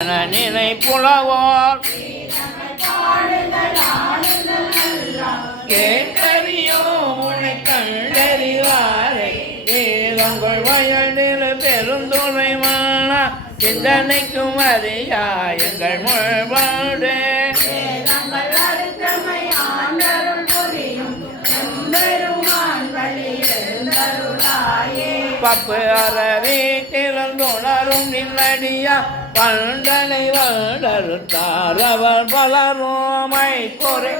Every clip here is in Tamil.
நினை புலவோர் கேட்டறியோ உனை கண்டறிவாரை வேதங்கள் வயலில் பெருந்துணை மாணா சிந்தனைக்கும் அறியா எங்கள் முழ்பாடு பப்பு அறவே திறந்துணரும் நின்னடியா பண்டனை வளர்த்தார் அவர் பலரோமை குறை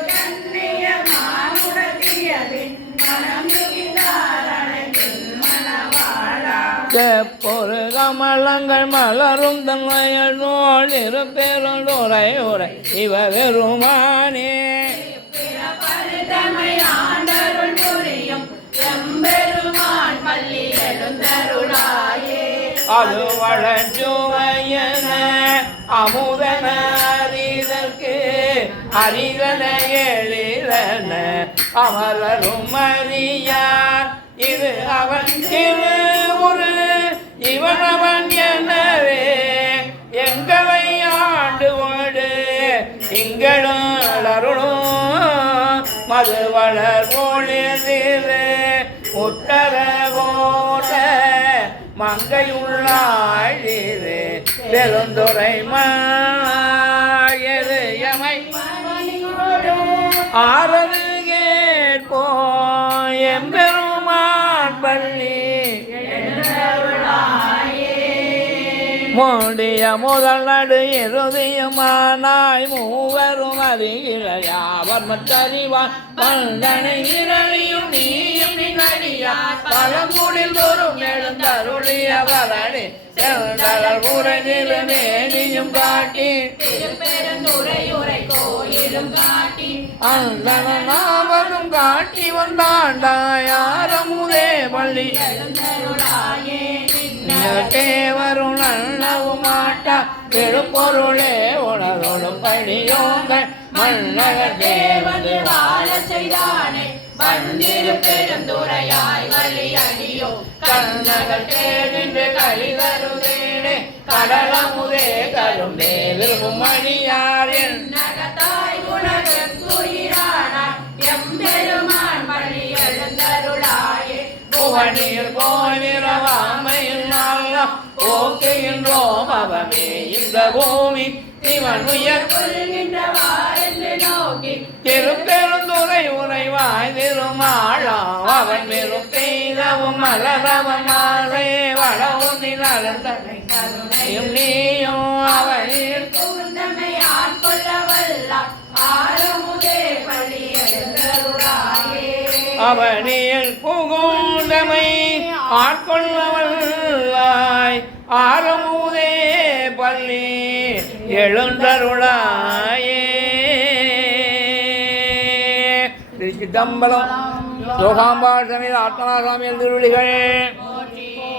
பொரு கமலங்கள் மலரும் தன்மையோள் இரு பேருரை உரை இவ வெறுமானே அது வளஞ்சுவையன அமுதன அறிதற்கு அறிதன எழிலன அமரரும் அறியார் இது அவன் திரு ஒரு இவன் அவன் எனவே எங்களை ஆண்டு ஓடு திங்களும் அருளும் மது வளர் போலிரு முட்டர கோட்ட மங்கையுள்ளாழிரு பெருந்துரை மாயது எமை ஆறது கேட்போ எம்பெருமான் பள்ளி மூடிய முதல் நடு இறுதியுமானாய் மூவரும் அறிகிறார் மற்றறிவார் பந்தனை இரளியும் நீயும் நிகழியா பழங்குடில் தோறும் எழுந்தருளிய வரடி செல்தல் உரையில் மேனியும் காட்டி பெருந்துரையுரை கோயிலும் காட்டி அந்தனாவதும் காட்டி வந்தாண்டாயாரமுதே பள்ளி தேவரும் நல்லவு மாட்டா பெருப்பொருளே உணரோடும் படியோங்கள் மன்னகர் தேவது வாழ செய்தானே வந்திரு பெருந்துரையாய் வழி அடியோ கண்ணகர் தேடின்று கழிதருதேனே கடலமுதே கரும்பே விரும்பும் மணியாரின் நகத்தாய் உலகுயிரானாய் எம்பெருமான் வழி எழுந்தருளாயே புவனில் போய் விரவாமையில் போக்குகின்றோம் அவமே இந்த பூமி இவன் உயர் கொள்கின்றவாறு நோக்கி திருப்பெருந்துரை உரைவாய் திருமாளாம் அவன் வெறும் பெய்தவும் மலரவன் மாலை வளவுன்னில் அலர்ந்தனை கருணையும் நீயும் அவனில் புகுந்தமை ஆட்கொள்ள வல்லார் ஆரமுதே பள்ளி எழுந்தருளாயே அவனில் புகுந்தமை ஆட்கொள்ளவல்லாய் ஆரமுதே பள்ளி எழுந்தருளாயே. திருச்சிதம்பரம் சோகாம்பாள் சமேத ஆத்மநாசாமியல் திருவிழிகள்.